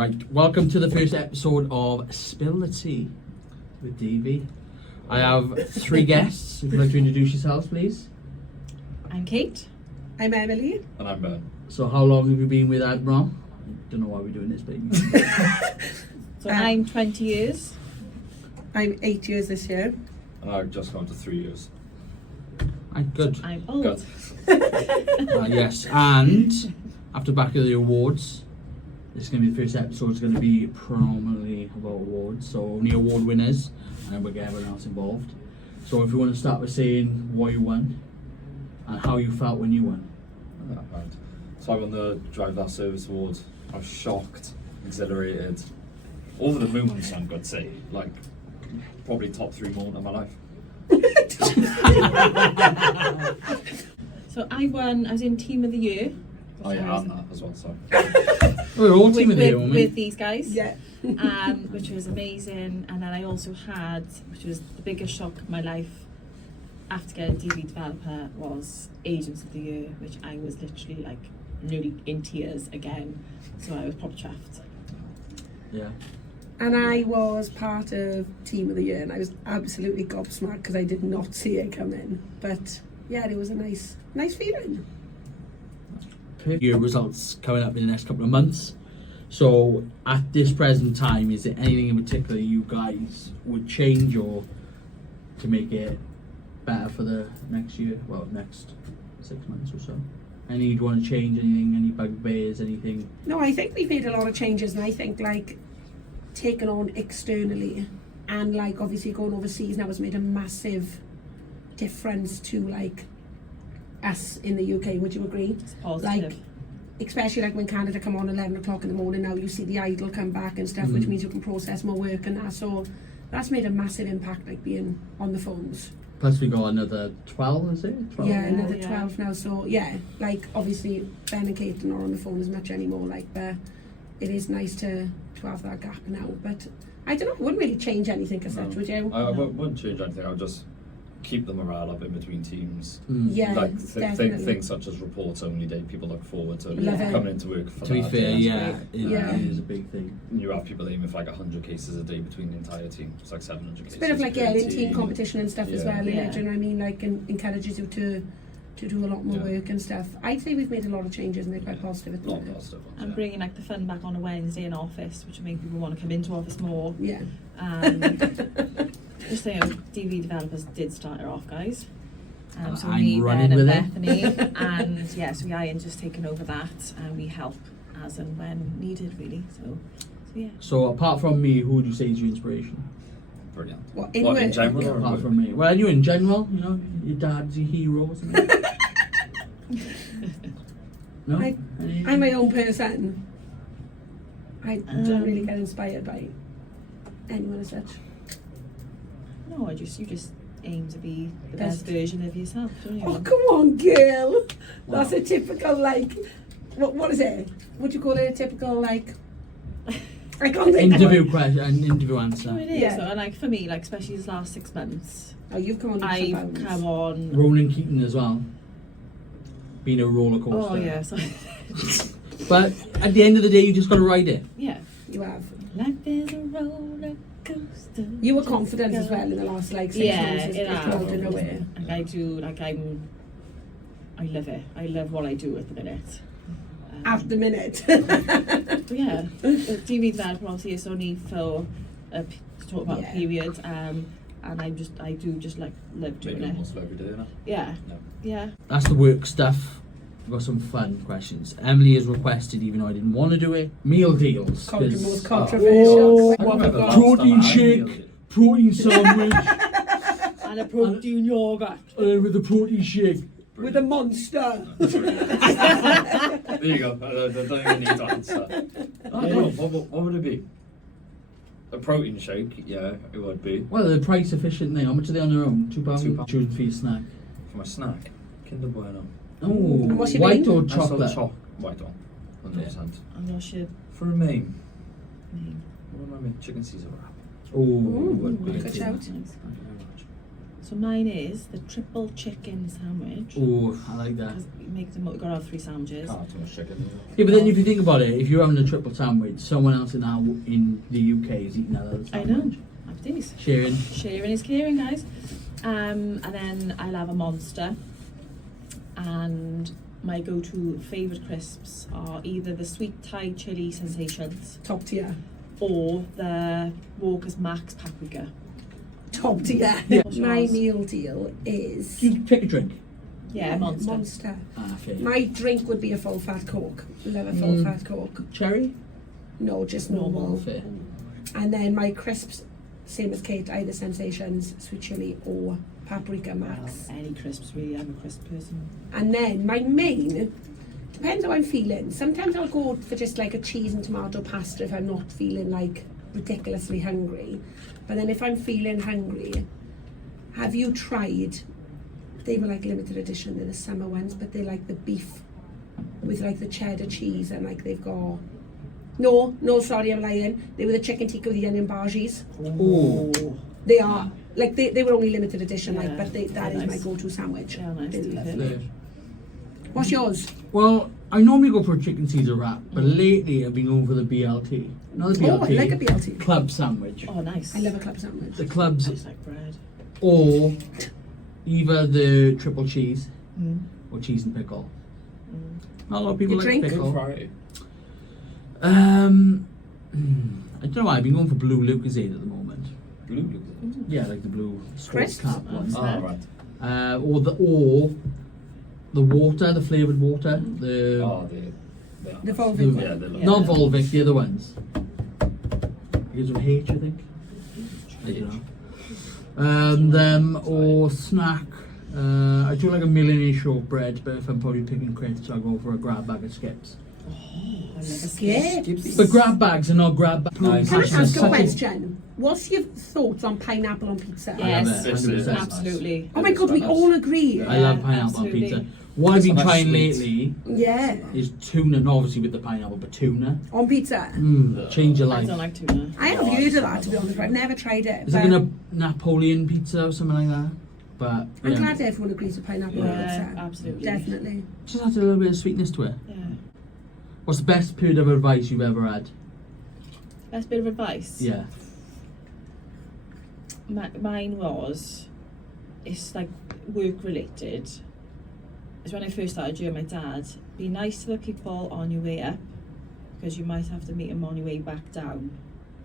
Right, welcome to the first episode of Spill the Tea with DV. I have three guests. If you'd like to introduce yourselves, please. I'm Kate. I'm Emily. And I'm Ben. So how long have you been with Admiral? I don't know why we're doing this, baby. So I'm 20 years. I'm 8 years this year. And I've just gone to 3 years. Good. I'm old. Good. Yes, and after back of the awards, this is going to be the first episode. It's going to be predominantly about awards, so only award winners, and then we'll get everyone else involved. So if you want to start with saying why you won and how you felt when you won. Right. So I won the Drive That Service Award. I was shocked, exhilarated, over the moon, some could say. Like, probably top 3 moments of my life. So I was in Team of the Year. I am that as well, so. We're all team of the year, weren't we? With these guys. Yeah. Which was amazing. And then I also had, which was the biggest shock of my life after getting DV Developer, was Agents of the Year, which I was literally like nearly in tears again. So I was proper chuffed. Yeah. And I was part of Team of the Year, and I was absolutely gobsmacked because I did not see it come in. But yeah, it was a nice feeling. Your results coming up in the next couple of months. So at this present time, is there anything in particular you guys would change or to make it better for the next year? Well, next 6 months or so. Any you'd want to change? Anything? Any bugbears? Anything? No, I think we've made a lot of changes, and I think like taken on externally and like obviously going overseas now has made a massive difference to like us in the UK. Would you agree? It's positive. Like, especially like when Canada come on 11 o'clock in the morning now, you see the idle come back and stuff, which means you can process more work and that. So that's made a massive impact, like being on the phones. Plus we got another 12, is it? 12? Yeah, another yeah. 12 now. So yeah, like obviously Ben and Kate are not on the phone as much anymore. Like, but it is nice to have that gap now. But I don't know, I wouldn't really change anything as such, would you? I wouldn't change anything. I would just keep the morale up in between teams. Yeah, Like definitely. things such as reports only day. People look forward to Love it. coming into work for To be that. fair, That's yeah, great. Yeah. it is a big thing. You have people aiming for like 100 cases a day between the entire team. It's like 700 cases. It's a bit of like per in team team. competition and stuff as Yeah. well. Yeah. Do you know what I mean? Like encourages you to do a lot more Yeah. work and stuff. I'd say we've made a lot of changes and they're quite positive at the Lot moment. positive ones, I'm yeah. bringing like the fun back on a Wednesday in office, which will make people want to come into office more. Yeah. Just saying, DV Developers did start it off, guys. So I'm me, running Ben and with it. Bethany, and yes, we Ian just taken over that, and we help as and when needed, really. So yeah. So apart from me, who would you say is your inspiration? Brilliant. What, in What, in work? general or in Apart work? from me. Well, I knew in general, you know, your dad's your hero, isn't it? No? I'm my own person. I don't really get inspired by anyone as such. No, you just aim to be the Best. best version of yourself, don't you? Oh, come on, girl. That's Wow. a typical, like, what is it? What do you call it? A typical, like, I can't think. Interview question, an interview answer. No, it is. Yeah. So, like for me, like especially these last 6 months, Oh, you've come on. I've come on. Ronan Keaton as well. Being a roller coaster. Oh yeah, so But at the end of the day, you just got to ride it. yeah. You have. Life is a roller coaster. You were confident as well in the last, like, 6 Yeah, months. it It's out of nowhere. Like I do, like I love it. I love what I do at the minute. At the minute. But yeah, the DV Developer obviously is only for to talk about Yeah. a period, and I do just like love doing Maybe it. almost every day now. Yeah, No. yeah. That's the work stuff. We've got some fun questions. Emily has requested, even though I didn't want to do it, meal deals. 'cause- Most controversial. Oh, What I have remember we got? last Protein time I had a shake. meal. Protein sandwich And a protein yogurt. with a protein shake. With a monster. There you go. I don't even need to answer. I don't know. What would it be? A protein shake? Yeah, it would be. Well, they're price efficient now. How much are they on their own? £2? £2. Choosing for your snack. For my snack, Kinder Bueno. Oh, what's your white main? or Nice little chocolate? White one. 100%. I'm not sure. For a main, what am I making? Chicken Caesar wrap. Oh, Ooh, would be good it. shout. Nice. Thank you very much. So mine is the triple chicken sandwich. Oh, I like that. Because you make them, you gotta have 3 sandwiches. Can't have too much chicken. Yeah, but then if you think about it, if you're having a triple sandwich, someone else in the UK is eating that other I sandwich. know. Happy days. Sharing. Sharing is caring, guys. And then I'll have a Monster. And my go-to favourite crisps are either the sweet Thai chili sensations Top tier. or the Walker's Max paprika. Top tier. Yeah. My meal deal is Do you pick a drink? Yeah, Monster. Monster. Ah, okay. My drink would be a full fat Coke. Love a full fat Coke. Cherry? No, just normal. Fair. And then my crisps, same as Kate, either Sensations, sweet chili or paprika max. Well, any crisps really, I'm a crisp person. And then my main, depends how I'm feeling. Sometimes I'll go for just like a cheese and tomato pasta if I'm not feeling like ridiculously hungry. But then if I'm feeling hungry, have you tried, they were like limited edition, they're the summer ones, but they're like the beef with like the cheddar cheese and like they've got, no, sorry, I'm lying. They were the chicken tikka with the onion bhajis. Oh. They are, like they were only limited edition, like, Yeah, but that is nice. my go-to sandwich. Yeah, nice, They're to be fair. lovely. What's yours? Well, I normally go for a chicken Caesar wrap, but lately I've been going for the BLT. Not the BLT. Oh, I like a BLT. Club sandwich. Oh, nice. I love a club sandwich. The clubs, Tastes like bread. or either the triple cheese Mm. or cheese and pickle. Mm. Not a lot of people You like drink? Good pickle. variety. I don't know why, I've been going for blue Lucozade at the moment. Blue. Mm. Yeah, like the blue sports Crisps? cap ones. Oh, Oh, right. Or the water, the flavoured water. The Oh, The Volvic. Yeah, they're lovely. not Volvic, the other ones. Begins with H, I think. I don't know. Them or snack. I do like a millionaire shortbread, but if I'm probably picking crits, I'll go for a grab bag of skips. I love a Skips. But grab bags are not grab bags. Nice. Can I That's ask a such a- question? What's your thoughts on pineapple on pizza? Yes, I love it, 100%. absolutely. Oh my god, we all agree. I love Yeah, pineapple on absolutely. pizza. What I've been It's trying sweet. lately Yeah. is tuna, and obviously with the pineapple, but tuna. On pizza. Change your I life. don't like tuna. I have Oh, heard of it's that, to be honest, but I've never tried it. It's but like a Napoleon pizza or something like that. But I'm yeah, glad everyone agrees with pineapple on Yeah, pizza. absolutely. Definitely. just adds a little bit of sweetness to it. Yeah. What's the best bit of advice you've ever had? Best bit of advice? Yeah. Mine was, it's like work related. It's when I first started doing my dad. Be nice to the people on your way up, because you might have to meet them on your way back down.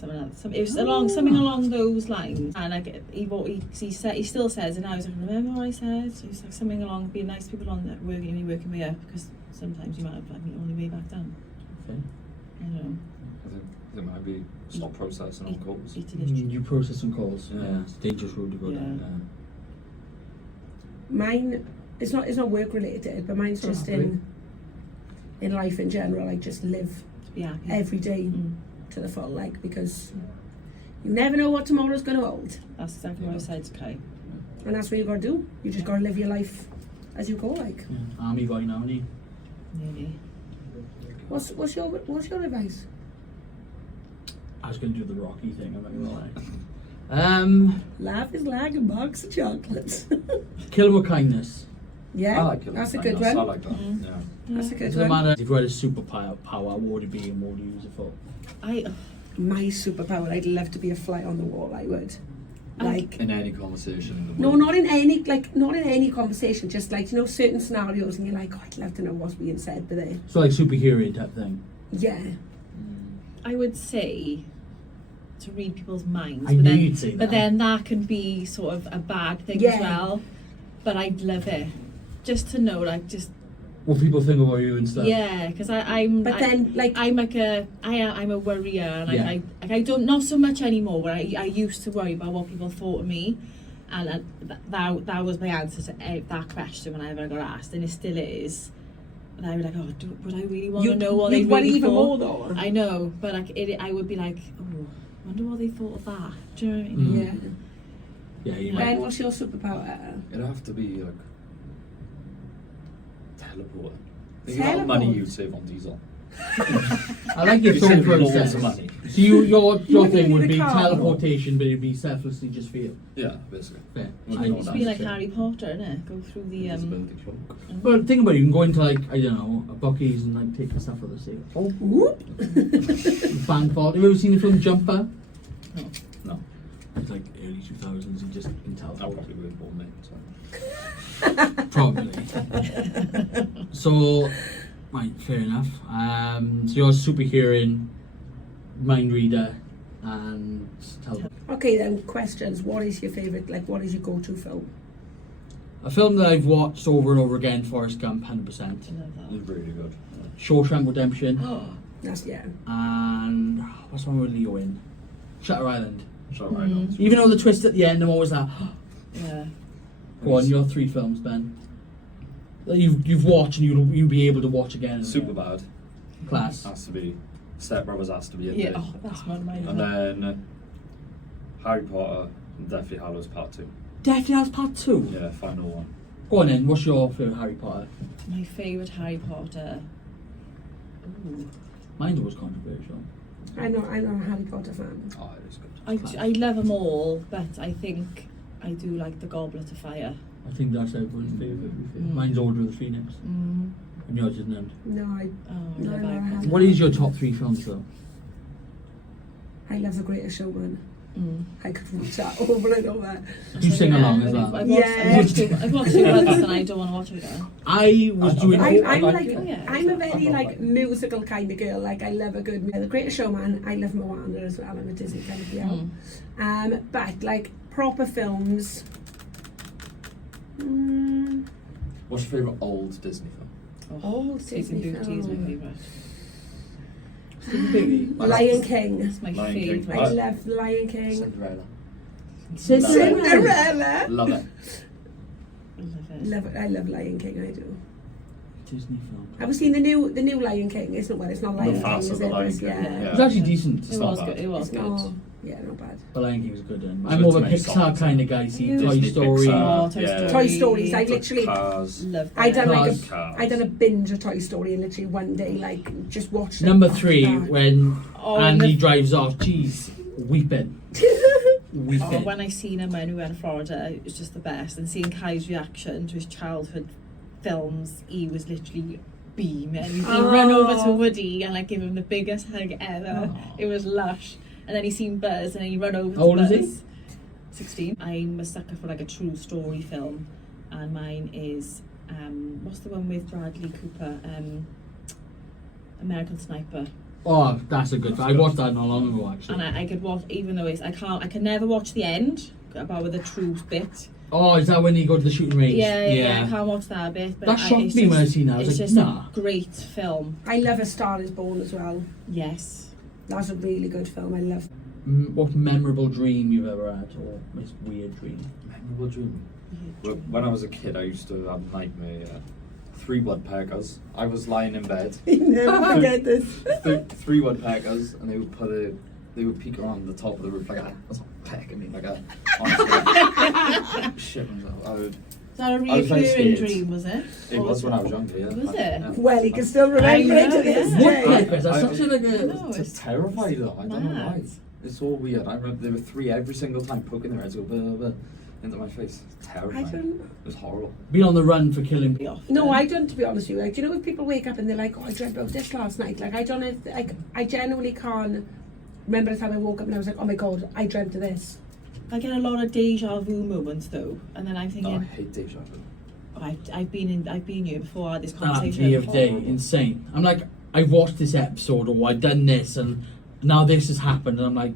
It was something along those lines. And he still says, and I was like, remember what I said? So it's like something along, be nice to people on that working way up, because sometimes you might have to meet on your way back down. Okay. I don't know. I think maybe stop processing on calls. Eating is You process some calls. Yeah. It's a dangerous road to go down. Yeah. Mine, it's not work related, but mine's just Probably. in life in general. Like just live to be happy. every day Mm. to the full, like, because you never know what tomorrow's going to hold. That's exactly what I said to Kai. And that's what you got to do. You just got to live your life as you go, like. Yeah. Army guy now, isn't he? Nearly. What's your advice? I was going to do the Rocky thing, I'm not going to lie. Life is like a box of chocolates. Kill 'em with kindness. Yeah, I like it. that's a good I one. like that. Mm. Yeah. That's a good Doesn't one. matter if you had a superpower, what would it be and what would you use it for? My superpower, I'd love to be a fly on the wall. I would. Like, In any conversation in the no, world. not in any conversation. Just like, you know, certain scenarios, and you're like, oh, I'd love to know what's being said, but then, So like superhero type thing. yeah, I would say to read people's minds. I but knew then, you'd say that. But then that can be sort of a bad thing Yeah. as well. But I'd love it. Just to know, like, just, What people think about you and stuff. yeah, because I'm a worrier, and Yeah. I don't, not so much anymore, where I used to worry about what people thought of me. And that was my answer to that question whenever I got asked, and it still is. And I was like, oh, would I really want to know what they you'd worry really even thought? more though. I know, but like I would be like, oh, wonder what they thought of that. Do you know what I mean? Yeah. Yeah, you Ben, might. what's your superpower? It'd have to be like teleporting. Think Teleport? about money you'd save on diesel. I like your You thought save loads process. of money. So your You thing would need a be car. teleportation, but it'd be selflessly just for you. Yeah, basically. Fair. Well, I- no, It's that's be like fair. Harry Potter, innit? Go through the Invisibility cloak. Well, think about it. You can go into like I don't know a Buc-ee's and like take the stuff out of the safe. Oh, whoop. Fan fault. Have you ever seen the film Jumper? No, It's like early 2000s. You just can I teleport. probably would have born then. So. Probably. So, right, fair enough. So you're a superhero, mind reader, and teleport. Okay then, questions. What is your favourite, like what is your go-to film? A film that I've watched over and over again, Forrest Gump, 100%. I love It's really good. Shawshank Redemption, that. That's, yeah. and what's the one with Leo in? Shutter Island. So right on. Even though the twist at the end, I'm always like, Yeah. go on, your 3 films, Ben. That you've watched and you'll be able to watch again. and Super again. bad. Class. Has to be. Step Brothers has to be in Yeah, there. oh, that's one of mine. And then Harry Potter and Deathly Hallows Part 2. Deathly Hallows Part 2. Yeah, final one. Go on then, what's your favourite Harry Potter? My favourite Harry Potter. Ooh. Mine's always controversial. I'm not a Harry Potter fan. Oh, it is good. I love them all, but I think I do like the Goblet of Fire. I think that's everyone's favourite. Mm. Mine's Order of the Phoenix. Mm. And yours isn't it? No, Oh, I No, love no, I Harry haven't. Potter. What is your top 3 films though? I love The Greatest Showman. Mm. I could watch that over and over. You sing along as well. I've Yeah. watched it once and I don't want to watch it again. I was doing. I'm I like, like it. Yeah, I'm a it's- very I like like it. musical kind of girl. Like I love a good The Greatest Showman. I love Moana as well. I'm a Disney kind of girl. Mm. But like proper films. What's your favourite old Disney film? Old Sleeping Disney Beauty is my film. favourite. Lion King. It's my Lion King. favourite. I love Lion King. Cinderella. Cinderella. Love it. Love it. I love Lion King. I do. Disney film. Have you seen the new Lion King? It's not Lion Mufasa, King, is the it? Lion It's- King, yeah. yeah. It's actually decent. It was not good. bad. It was It's good. not, yeah, not bad. The Lion King was a good one. It's I'm more of a good to make Pixar songs. kind of guy. See, Yeah. Toy Disney, Story. Pixar. Oh, Toy Yeah. Story. Toy Stories. I literally, Cars. Love I done like Cars. a, I done a binge of Toy Story and literally one day like just watched it Number back to 3, back. when Oh, Andy the- drives off. Jeez, weeping. Weeping. Oh, when I seen him when we went to Florida, it was just the best. And seeing Kai's reaction to his childhood films, he was literally beaming. He'd run over to Woody and like give him the biggest hug ever. Oh. It was lush. And then he seen Buzz and then he run over How old to is Buzz. he? 16. I'm a sucker for like a true story film, and mine is what's the one with Bradley Cooper? American Sniper. Oh, that's a good film. I watched that not long ago actually. And I could watch, even though I can never watch the end about with the true bit. Oh, is that when you go to the shooting range? Yeah, I can't watch that bit. But That shocked it's me when I just- seen that. I was it's like, just nah. a great film. I love A Star Is Born as well. Yes. That's a really good film. I love. What memorable dream you've ever had, or this weird dream? Memorable dream. When I was a kid, I used to have a nightmare. 3 woodpeckers. I was lying in bed. You never forget this. 3 woodpeckers, and they would peek around the top of the roof like that. That's pecking me like that. Honestly, shit myself. Is that a I was very reoccurring scared. dream, was it? It was when I was younger. Yeah. Was it? Yeah. Well, you can still remember I it know, to this yeah. day. Woodpeckers, that's I- such a like a. No, It's terrified though. I don't know why. mad. It's all weird. I remember there were 3 every single time poking their heads go blah, blah, blah, into my face. It's I terrifying. don't. It was horrible. Be on the run for killing Be people. off No, then. I don't. To be honest with you, like, do you know if people wake up and they're like, "Oh, I dreamt about this last night." Like, I don't know. Like, I genuinely can't remember the time I woke up and I was like, "Oh my god, I dreamt of this." I get a lot of deja vu moments though, and then I'm No, I thinking, hate deja vu. oh, I've been here before. I had this That happened to conversation. me every day. Insane. I'm like, I've watched this episode, or I've done this, and now this has happened, and I'm like,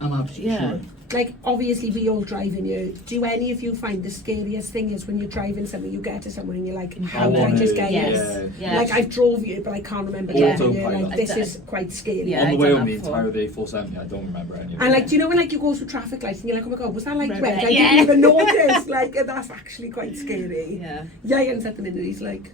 I'm absolutely Yeah. sure. Like, obviously, we all drive in here. Do any of you find the scariest thing is when you're driving somewhere, you get to somewhere and you're like, "How did I just get Yes. here?" Yeah. Like, I've drove you, but I can't remember Yeah. driving you. Autopilot. Like, this I've is quite scary. Yeah, On the I've way done home that the before. entire day, 470, I don't remember any of it. And like, do you know when like you go through traffic lights and you're like, "Oh my god, was that like Red, red? red, I yeah. didn't even notice." Like, that's actually quite scary. Yeah. Yeah, and at the minute he's like,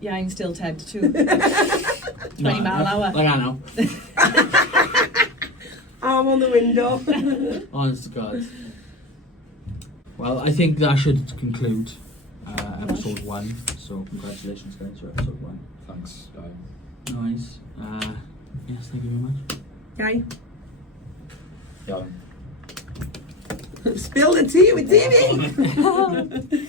Yeah, I'm still tempted to. 20 No, mile an hour. Like I know. arm on the window. Honest to God. Well, I think that should conclude episode 1. So congratulations, guys, for episode 1. Thanks, guy. Nice. Yes, thank you very much. Guy? Yeah. Spill the tea with TV!